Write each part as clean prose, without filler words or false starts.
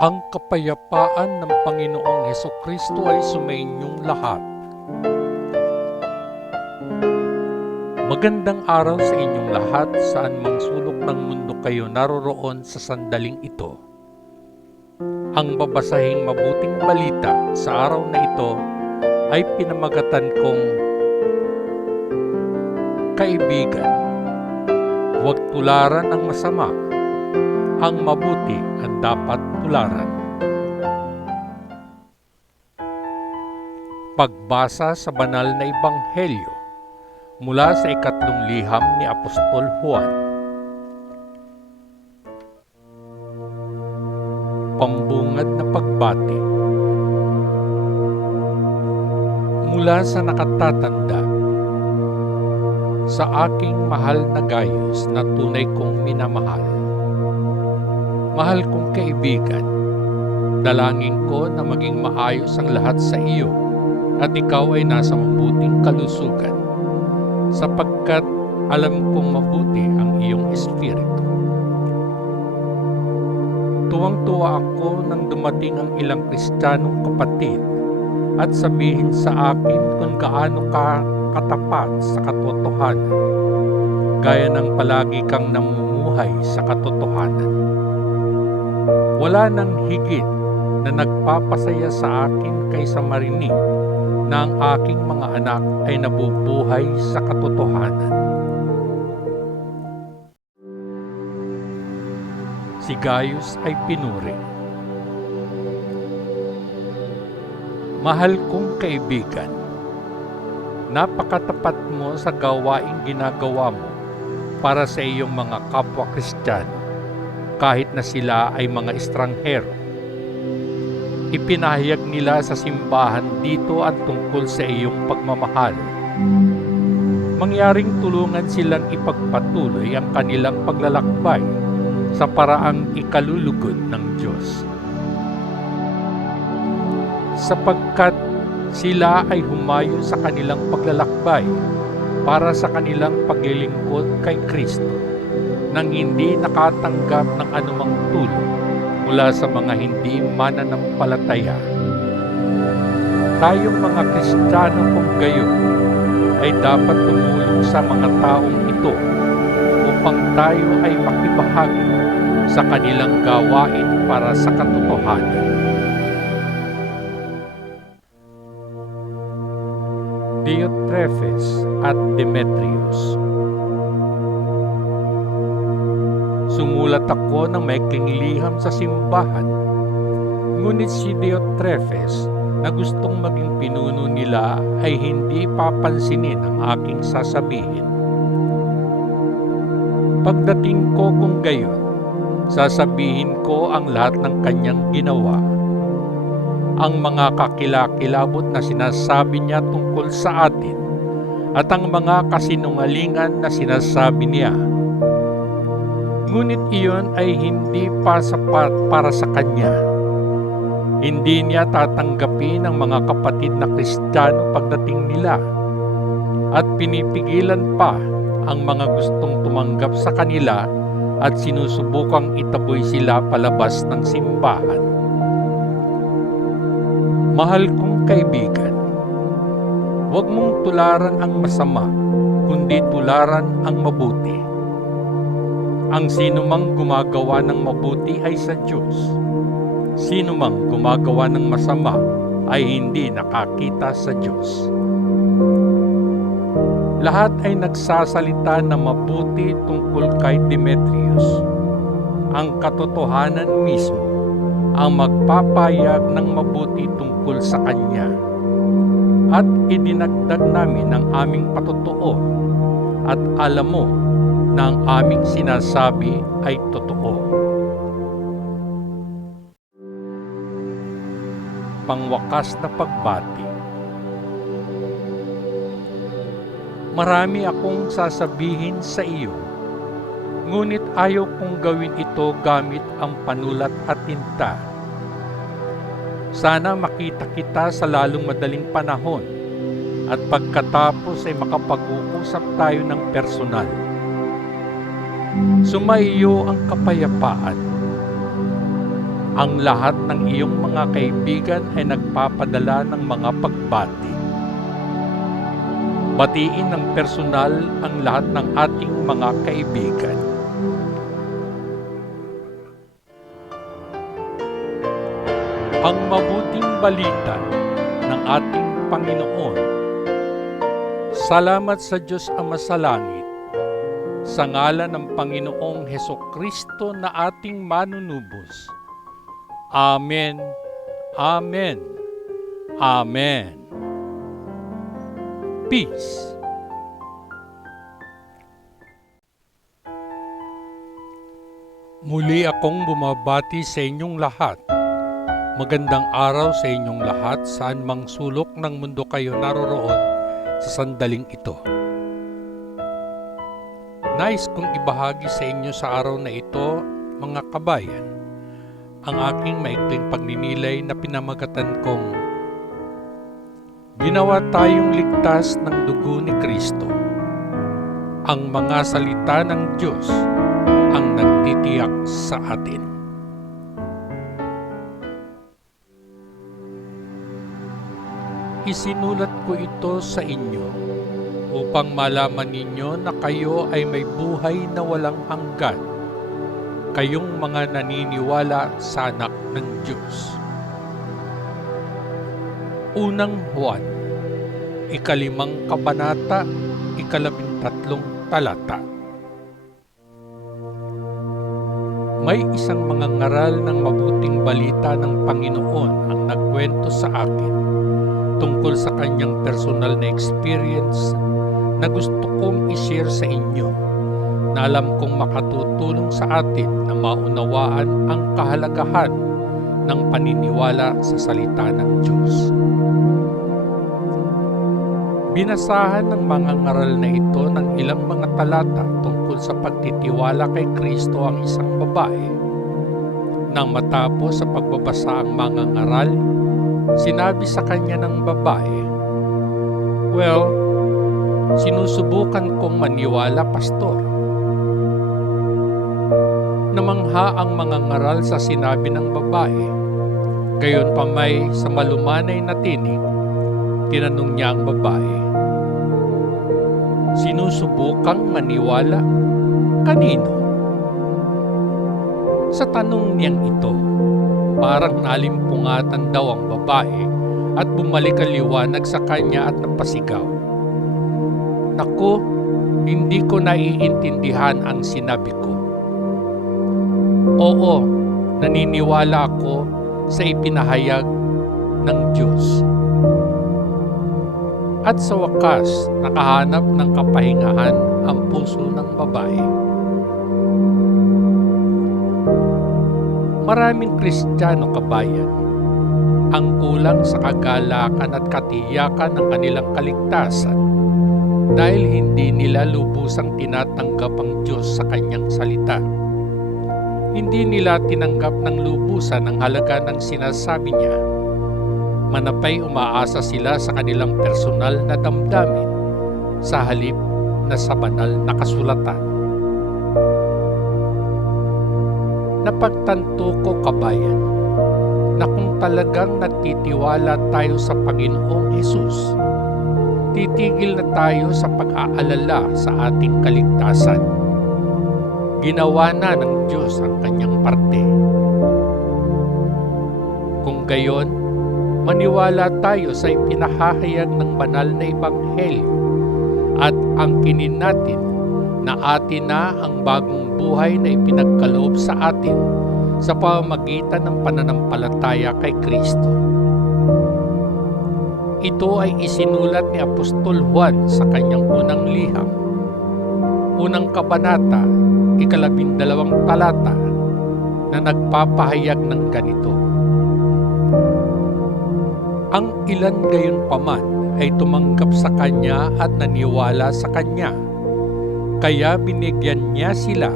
Ang kapayapaan ng Panginoong Hesukristo ay sumainyong lahat. Magandang araw sa inyong lahat saan mang sulok ng mundo kayo naroroon sa sandaling ito. Ang babasahing mabuting balita sa araw na ito ay pinamagatan kong Kaibigan, huwag tularan ang masama, ang mabuti ang dapat tularan. Pagbasa sa banal na ebanghelyo mula sa ikatlong liham ni Apostol Juan. Pambungad na pagbati. Mula sa nakatatanda, sa aking mahal na Gaius na tunay kong minamahal. Mahal kong kaibigan, dalangin ko na maging maayos ang lahat sa iyo at ikaw ay nasa mabuting kalusugan, sapagkat alam kong mabuti ang iyong espiritu. Tuwang-tuwa ako nang dumating ang ilang Kristiyanong kapatid at sabihin sa akin kung gaano ka katapat sa katotohanan, gaya ng palagi kang namumuhay sa katotohanan. Wala nang higit na nagpapasaya sa akin kaysa marinig na ang aking mga anak ay nabubuhay sa katotohanan. Si Gaius ay pinuri. Mahal kong kaibigan, napakatapat mo sa gawaing ginagawa mo para sa iyong mga kapwa Kristiyano, kahit na sila ay mga estranghero. Ipinahayag nila sa simbahan dito at tungkol sa iyong pagmamahal. Mangyaring tulungan silang ipagpatuloy ang kanilang paglalakbay sa paraang ikalulugod ng Diyos. Sapagkat sila ay humayo sa kanilang paglalakbay para sa kanilang paglilingkod kay Kristo nang hindi nakatanggap ng anumang tulong mula sa mga hindi mananampalataya. Tayong mga Kristiyano kung gayon ay dapat tumulong sa mga taong ito upang tayo ay makibahagi sa kanilang gawain para sa katotohanan. Diotrephes at Demetrius. Sumulat ako ng maikling liham sa simbahan, ngunit si Diotrephes na gustong maging pinuno nila ay hindi papansinin ang aking sasabihin. Pagdating ko kung gayon, sasabihin ko ang lahat ng kanyang ginawa. Ang mga kakilakilabot na sinasabi niya tungkol sa atin at ang mga kasinungalingan na sinasabi niya. Ngunit iyon ay hindi pa sapat para sa kanya. Hindi niya tatanggapin ang mga kapatid na Kristiyano pagdating nila at pinipigilan pa ang mga gustong tumanggap sa kanila at sinusubukang itaboy sila palabas ng simbahan. Mahal kong kaibigan, huwag mong tularan ang masama, kundi tularan ang mabuti. Ang sinumang gumagawa ng mabuti ay sa Diyos. Sinumang gumagawa ng masama ay hindi nakakita sa Diyos. Lahat ay nagsasalita na mabuti tungkol kay Demetrius. Ang katotohanan mismo ang magpapayag ng mabuti tungkol sa kanya. At idinagdag namin ang aming patotoo at alam mo na ang aming sinasabi ay totoo. Pangwakas na pagbati. Marami akong sasabihin sa iyo, ngunit ayaw kong gawin ito gamit ang panulat at tinta. Sana makita kita sa lalong madaling panahon at pagkatapos ay makapag-uusap tayo ng personal. Sumaiyo ang kapayapaan. Ang lahat ng iyong mga kaibigan ay nagpapadala ng mga pagbati. Batiin ng personal ang lahat ng ating mga kaibigan. Ang mabuting balita ng ating Panginoon. Salamat sa Diyos Ama sa langit, sa ngalan ng Panginoong Hesukristo na ating manunubos. Amen. Amen. Amen. Peace. Muli akong bumabati sa inyong lahat. Magandang araw sa inyong lahat saan mang sulok ng mundo kayo naroroon sa sandaling ito. Nais kong ibahagi sa inyo sa araw na ito, mga kabayan, ang aking maikling pagninilay na pinamagatan kong ginawa tayong ligtas ng dugo ni Kristo. Ang mga salita ng Diyos ang nagtitiyak sa atin. Isinulat ko ito sa inyo upang malaman ninyo na kayo ay may buhay na walang hanggan, kayong mga naniniwala sa anak ng Diyos. Unang Juan, 5 kabanata, 13 talata. May isang mangangaral ng mabuting balita ng Panginoon ang nagkwento sa akin tungkol sa kanyang personal na experience na gusto kong i-share sa inyo, na alam kong makatutulong sa atin na maunawaan ang kahalagahan ng paniniwala sa salita ng Diyos. Binasahan ng mangangaral na ito ng ilang mga talata tungkol sa pagtitiwala kay Kristo ang isang babae. Nang matapos sa pagbabasa ang mangangaral, sinabi sa kanya ng babae, "Well, sinusubukan kong maniwala, pastor." Namangha ang mangangaral sa sinabi ng babae. Gayon pa may sa malumanay na tinig, tinanong niya ang babae, "Sinusubukang maniwala? Kanino?" Sa tanong niyang ito, parang nalimpungatan daw ang babae at bumalik ang liwanag sa kanya at napasigaw, "Naku, hindi ko naiintindihan ang sinabi ko. Oo, naniniwala ako sa ipinahayag ng Diyos." At sa wakas, nakahanap ng kapahingahan ang puso ng babae. Maraming Kristiyano, kabayan, ang kulang sa kagalakan at katiyakan ng kanilang kaligtasan dahil hindi nila lubusang tinatanggap ang Diyos sa kanyang salita. Hindi nila tinanggap ng lubusan ang halaga ng sinasabi niya. Manapay umaasa sila sa kanilang personal na damdamin sa halip na sa banal na kasulatan. Napagtanto ko, kabayan, na kung talagang nagtitiwala tayo sa Panginoong Hesus, titigil na tayo sa pag-aalala sa ating kaligtasan. Ginawa na ng Diyos ang kanyang parte. Kung gayon, maniwala tayo sa ipinahahayag ng banal na ebanghelyo at angkinin natin na atin na ang bagong buhay na ipinagkaloob sa atin sa pamamagitan ng pananampalataya kay Kristo. Ito ay isinulat ni Apostol Juan sa kanyang unang liham, unang kabanata, 12 talata, na nagpapahayag ng ganito, "Ang ilan gayon paman ay tumanggap sa kanya at naniwala sa kanya, kaya binigyan niya sila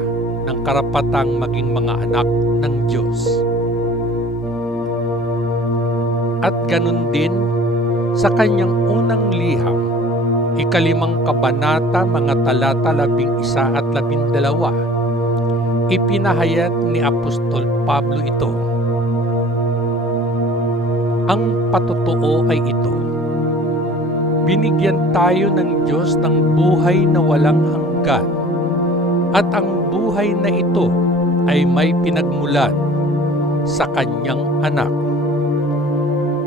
ng karapatang maging mga anak ng Diyos." At ganun din sa kanyang unang liham, 5 kabanata, mga talata 11 at 12, ipinahayag ni Apostol Pablo ito. Ang patotoo ay ito: binigyan tayo ng Diyos ng buhay na walang hanggan, at ang buhay na ito ay may pinagmulan sa Kanyang anak.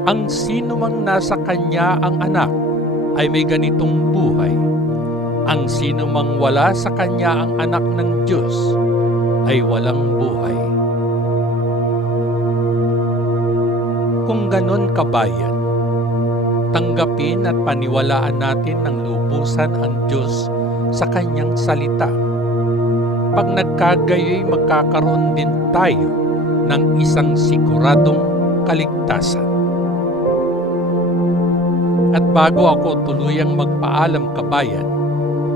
Ang sinumang nasa Kanya ang anak ay may ganitong buhay. Ang sinumang wala sa Kanya ang anak ng Diyos ay walang buhay. Kung ganon, kabayan, tanggapin at paniwalaan natin ng lubusan ang Diyos sa Kanyang salita. Pag nagkagayoy, magkakaroon din tayo ng isang siguradong kaligtasan. At bago ako tuluyang magpaalam, kabayan,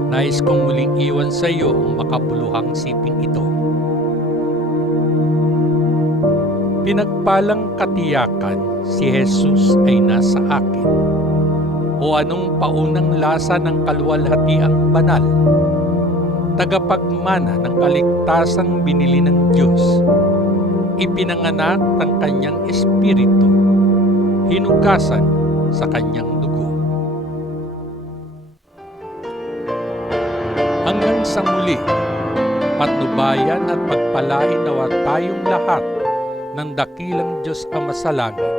nais kong muling iwan sa iyo ang makabuluhang siping ito. Pinagpalang katiyakan, si Jesus ay nasa akin. O anong paunang lasa ng kaluwalhatiang banal? Tagapagmana ng kaligtasang binili ng Diyos. Ipinanganak ng Kanyang Espiritu, hinugasan sa Kanyang dugo. Hanggang sa muli, patnubayan at pagpalain nawa tayong lahat ng dakilang Diyos Ama sa langit,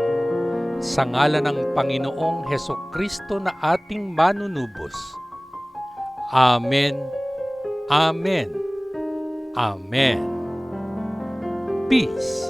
sa ngalan ng Panginoong Hesukristo na ating manunubos. Amen, Amen, Amen. Peace.